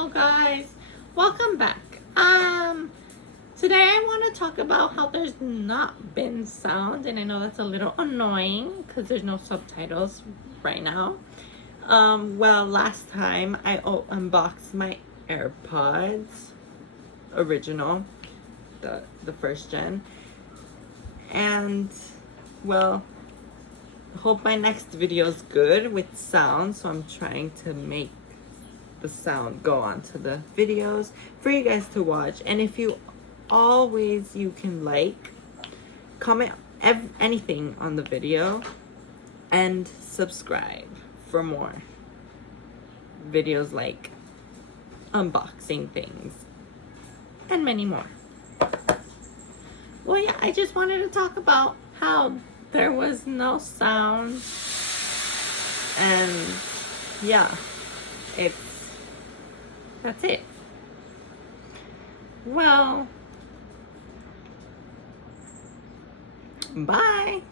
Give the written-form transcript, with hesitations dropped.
Hello guys, welcome back. Today I want to talk about how there's not been sound, and I know that's a little annoying because there's no subtitles right now. Well, last time I unboxed my AirPods original, the first gen, and well, I hope my next video is good with sound, so I'm trying to make the sound go onto the videos for you guys to watch. And if you can like, comment anything on the video, and subscribe for more videos like unboxing things and many more. Well, yeah, I just wanted to talk about how there was no sound, and yeah, that's it. Well, bye.